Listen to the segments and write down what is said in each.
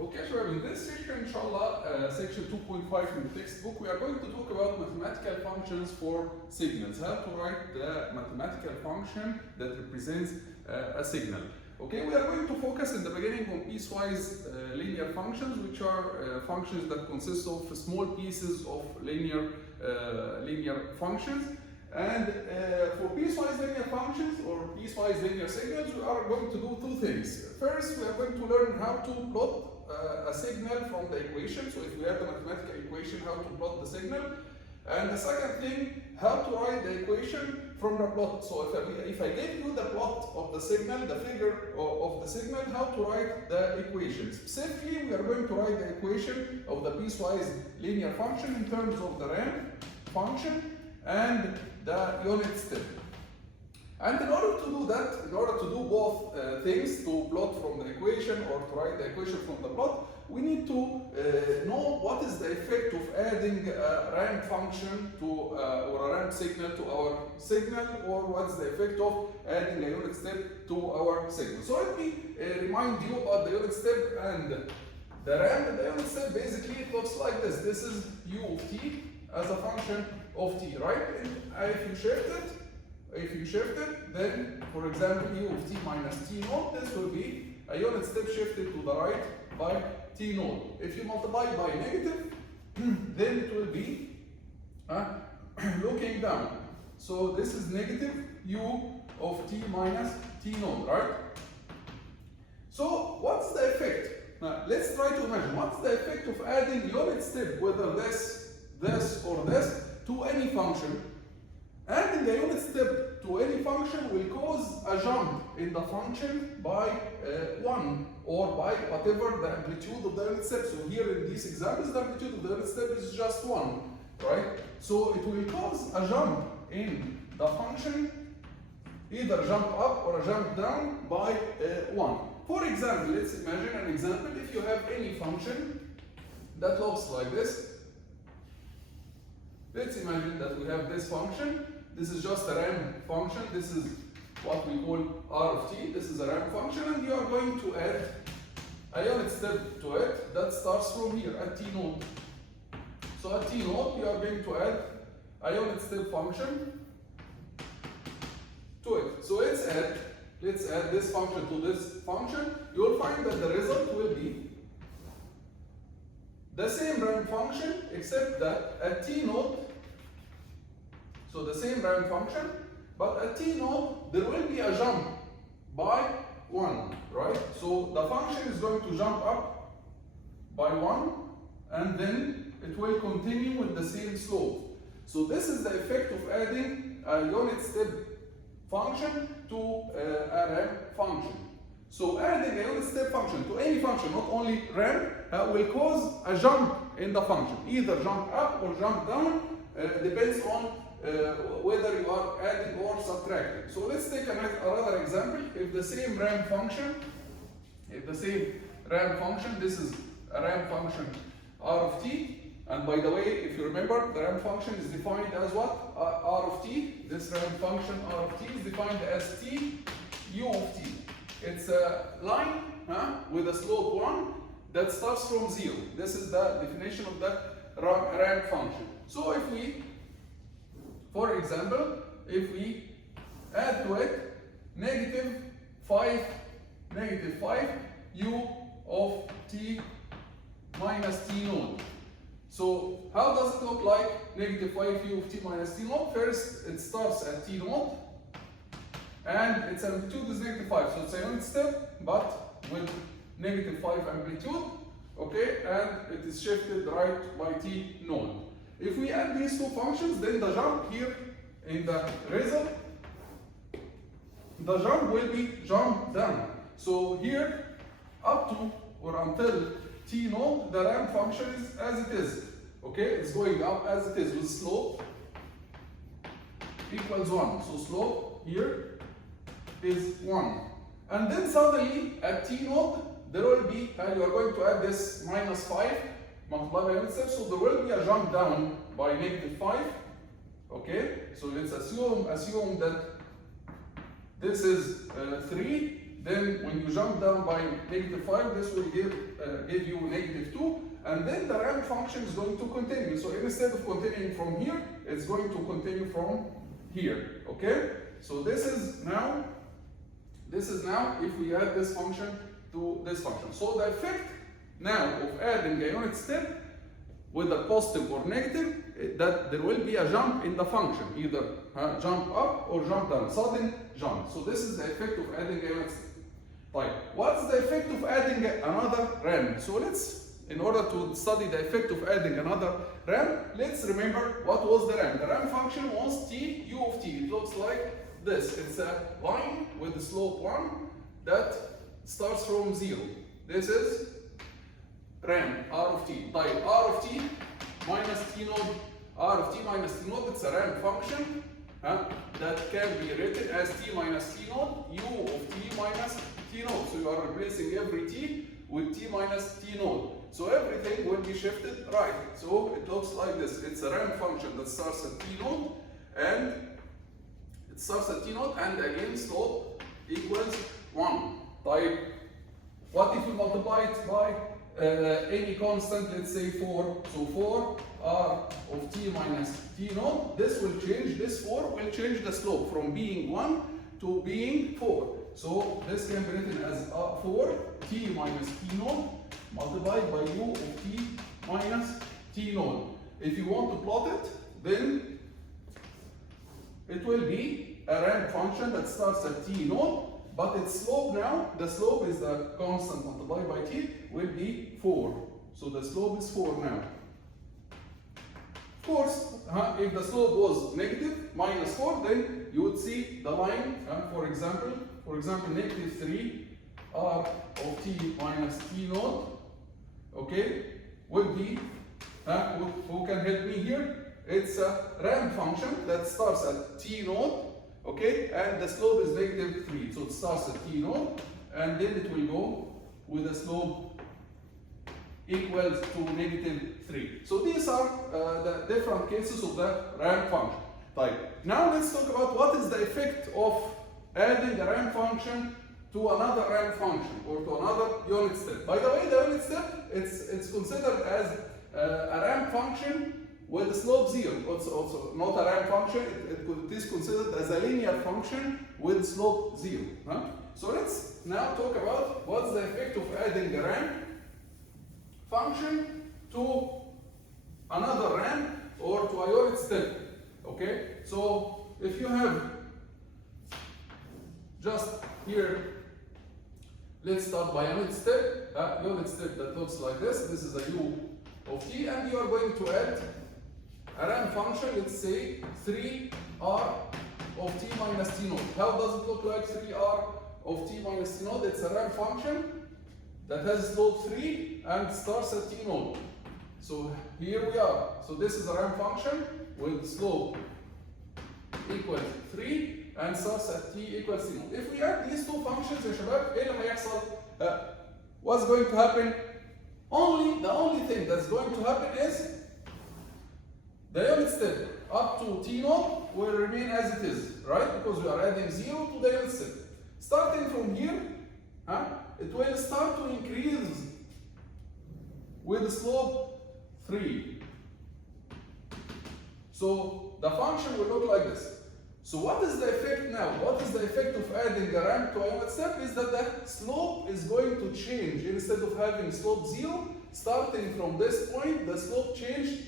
Okay, so in this section, inshallah, section 2.5 in the textbook, we are going to talk about mathematical functions for signals. How to write the mathematical function that represents a signal. Okay, we are going to focus in the beginning on piecewise linear functions, which are functions that consist of small pieces of linear functions. And for piecewise linear functions or piecewise linear signals, we are going to do two things. First, we are going to learn how to plot a signal from the equation. So if we have the mathematical equation, how to plot the signal. And the second thing, how to write the equation from the plot. So if I gave you the plot of the signal, the figure of the signal, how to write the equation. Specifically, we are going to write the equation of the piecewise linear function in terms of the ramp function and the unit step. And in order to do that, in order to do both things, to plot from the equation or to write the equation from the plot, we need to know what is the effect of adding a ramp function to or a ramp signal to our signal, or what's the effect of adding a unit step to our signal. So let me remind you about the unit step and the ramp. And the unit step, basically it looks like this. This is u of t as a function of t, right? And if you shift it, then, for example, u of t minus t naught, this will be a unit step shifted to the right by t naught. If you multiply by negative, then it will be looking down. So this is negative u of t minus t naught, right? So what's the effect? Now, let's try to imagine what's the effect of adding unit step, whether this, or this, to any function. Adding a unit step to any function will cause a jump in the function by 1, or by whatever the amplitude of the unit step. So here in these examples, the amplitude of the unit step is just 1, right? So it will cause a jump in the function, either jump up or a jump down by 1. For example, let's imagine an example. If you have any function that looks like this, let's imagine that we have this function. This is just a ramp function. This is what we call r of t. This is a ramp function, and you are going to add a unit step to it that starts from here at t naught. So at t naught, you are going to add a unit step function to it. So let's add this function to this function. You will find that the result will be the same ramp function, except that at t naught, so the same ramp function, but at t naught there will be a jump by 1, right? So the function is going to jump up by 1, and then it will continue with the same slope. So this is the effect of adding a unit step function to a ramp function. So adding a unit step function to any function, not only ramp, will cause a jump in the function, either jump up or jump down, depends on whether you are adding or subtracting. So let's take another example. If the same ramp function, this is a ramp function r of t, and by the way, if you remember, the ramp function is defined as what? R of t. This ramp function r of t is defined as t u of t. It's a line with a slope 1 that starts from 0. This is the definition of that ramp function. So if we, for example, if we add to it negative 5 u of t minus t naught. So how does it look like negative 5 u of t minus t naught? First, it starts at t naught, and its amplitude is negative 5. So it's a unit step, but with negative 5 amplitude, okay, and it is shifted right by t naught. If we add these two functions, then the jump here in the result, the jump will be jump down. So here, up to or until t naught, the ramp function is as it is. Okay, it's going up as it is with slope equals 1. So slope here is 1. And then suddenly at t naught, there will be, you are going to add this minus 5 multiplied by unit step, so there will be a jump down by negative 5. Okay, so let's assume that this is 3. then when you jump down by -5, this will give you -2, and then the ramp function is going to continue. So instead of continuing from here, it's going to continue from here. Okay? So this is now if we add this function to this function. So the effect now of adding a unit step with a positive or negative, that there will be a jump in the function, either jump up or jump down, sudden jump. So this is the effect of adding a unit step. Right. What's the effect of adding another ramp? So in order to study the effect of adding another ramp, let's remember what was the ramp. The ramp function was t u of t. It looks like this. It's a line with the slope 1 that starts from 0. This is ramp r of t. Type r of t minus t naught. R of t minus t naught, it's a ramp function that can be written as t minus t naught, u of t minus t naught. So you are replacing every t with t minus t naught. So everything will be shifted right. So it looks like this. It's a ramp function that starts at t naught, and again slope equals 1. Type, what if you multiply it by any constant, let's say 4. So 4 r of t minus t naught, this will change, this 4 will change the slope from being 1 to being 4. So this can be written as 4 t minus t naught multiplied by u of t minus t naught. If you want to plot it, then it will be a ramp function that starts at t naught, but its slope now, the slope is the constant multiplied by t, will be 4. So the slope is 4 now. Of course, if the slope was negative, minus 4, then you would see the line, for example, -3 r of t minus t naught, okay, would be, who can help me here? It's a ramp function that starts at t naught, okay, and the slope is -3. So it starts at t naught, and then it will go with a slope equals to -3. So these are the different cases of the ramp function type. Now let's talk about what is the effect of adding a ramp function to another ramp function or to another unit step. By the way, the unit step, it's considered as a ramp function with the slope 0. It's also not a ramp function, it is considered as a linear function with slope 0. So let's now talk about what's the effect of adding a ramp function to another ramp or to a unit step. Okay, so if you have just here, let's start by unit step that looks like this. This is a u of t, and you are going to add a ramp function, let's say 3r of t minus t naught. How does it look like 3r of t minus t naught? It's a ramp function that has slope 3 and starts at t naught. So here we are. So this is a ramp function with slope equals 3 and starts at t equals t naught. If we add these two functions يا شباب, ايه اللي هيحصل? What's going to happen? The only thing that's going to happen is the unit step up to t naught will remain as it is, right? Because we are adding 0 to the unit step. Starting from here, it will start to increase with the slope 3. So the function will look like this. So what is the effect now? What is the effect of adding a ramp to a unit step? Is that the slope is going to change. Instead of having slope 0, starting from this point, the slope changed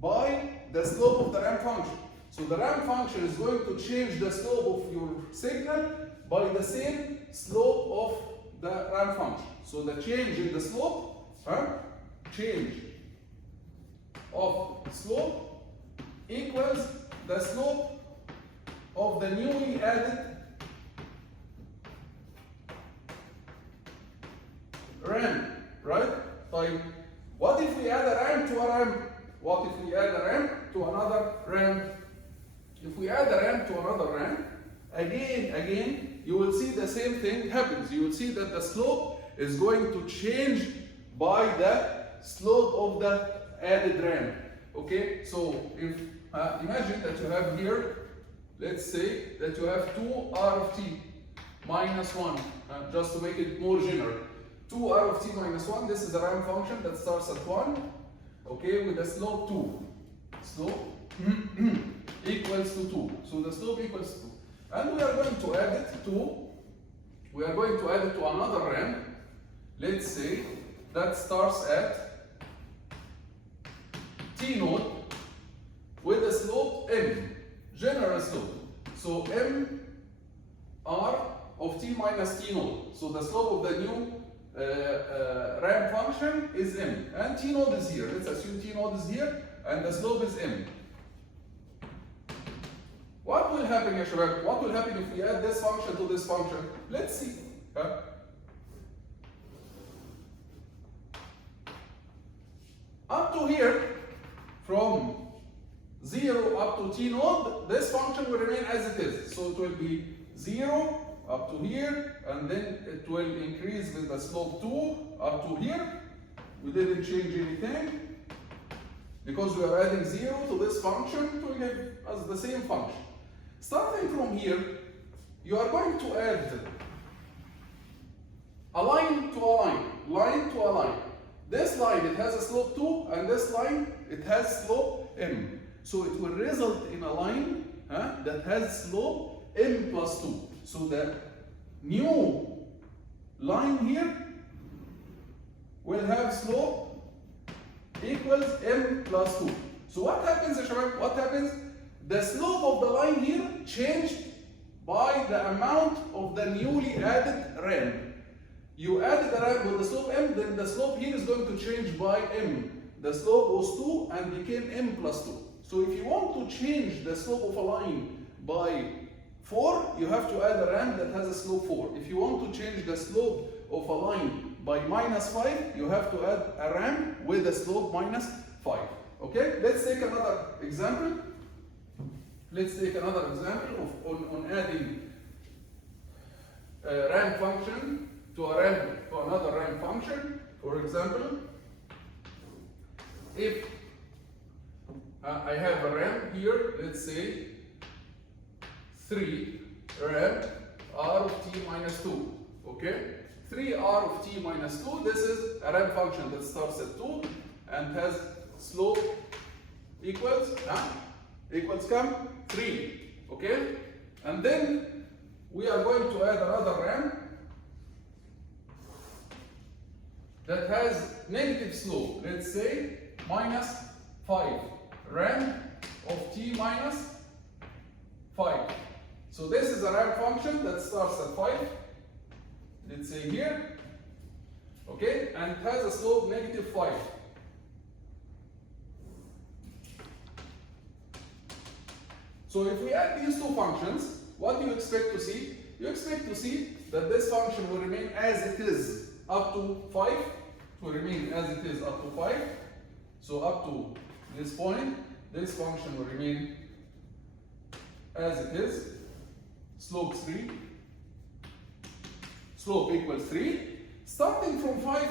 by the slope of the ramp function. So the ramp function is going to change the slope of your signal by the same slope of the ramp function. So the change in the slope, change of slope equals the slope of the newly added ramp, right? Like, what if we add a ramp to a ramp? What if we add a ramp to another ramp? If we add a ramp to another ramp, again, you will see the same thing happens. You will see that the slope is going to change by the slope of the added ramp. Okay, so if imagine that you have here, let's say that you have 2r of t. minus 1, just to make it more general. 2r of t minus 1, this is a ramp function that starts at 1, okay, with a slope 2. Slope equals to 2. So the slope equals 2. And we are going to add it to another ramp, let's say, that starts at t node with a slope m, general slope. So m r of t minus t node. So the slope of the new ramp function is m. And t node is here. Let's assume t node is here and the slope is m. What will happen, ya shabab? What will happen if we add this function to this function? Let's see. Up to here, from 0 up to t node, this function will remain as it is. So it will be 0 up to here, and then it will increase with the slope 2 up to here. We didn't change anything. Because we are adding 0 to this function, it will give us the same function. Starting from here, you are going to add a line to a line, line to a line. This line, it has a slope 2, and this line, it has slope m. So it will result in a line that has slope m plus 2. So the new line here will have slope equals m plus 2. So what happens, Shabab? What happens? The slope of the line here changed by the amount of the newly added ramp. You added the ramp with the slope m, then the slope here is going to change by m. The slope was 2 and became m plus 2. So if you want to change the slope of a line by 4, you have to add a ramp that has a slope 4. If you want to change the slope of a line by minus 5, you have to add a ramp with a slope minus 5. Okay, let's take another example. Let's take another example on adding a ramp function to another ramp function. For example, if I have a ramp here, let's say 3 ramp r of t minus 2. Okay, 3r of t minus 2. This is a ramp function that starts at 2 and has slope equals come 3. Okay, and then we are going to add another ramp that has negative slope. Let's say minus 5. Ramp of t minus 5. So this is a ramp function that starts at 5. Let's say here. Okay, and it has a slope negative 5. So if we add these two functions, what do you expect to see? You expect to see that this function will remain as it is up to 5. It will remain as it is up to 5. So up to this point, this function will remain as it is. Slope 3. Slope equals 3. Starting from 5,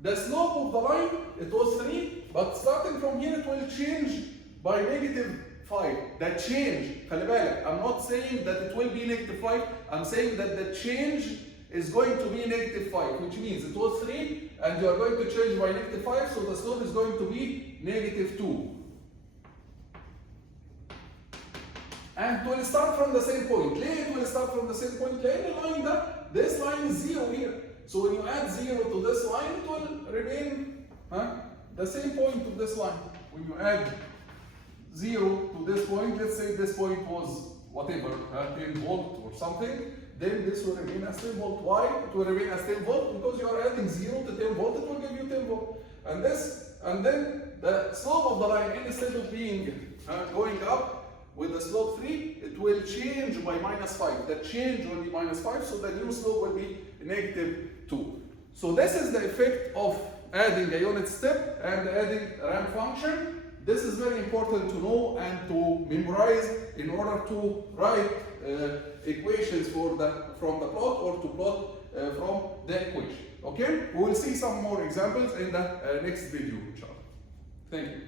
the slope of the line, it was 3, but starting from here, it will change by negative 5. The change, خلي بالك, I'm not saying that it will be negative 5, I'm saying that the change is going to be negative 5, which means it was 3 and you are going to change by negative 5, so the slope is going to be negative 2. And it will start from the same point. It will start from the same point. This line is 0 here. So when you add 0 to this line, it will remain the same point to this line. When you add 0 to this point, let's say this point was whatever, 10 volt or something, then this will remain as 10 volt. Why it will remain as 10 volt? Because you are adding 0 to 10 volt, it will give you 10 volt. And then the slope of the line, instead of being going up with the slope 3, it will change by minus 5. The change will be minus 5, so the new slope will be negative 2. So this is the effect of adding a unit step and adding a ramp function. This is very important to know and to memorize in order to write equations from the plot or to plot from the equation. Okay? We will see some more examples in the next video, inshallah. Thank you.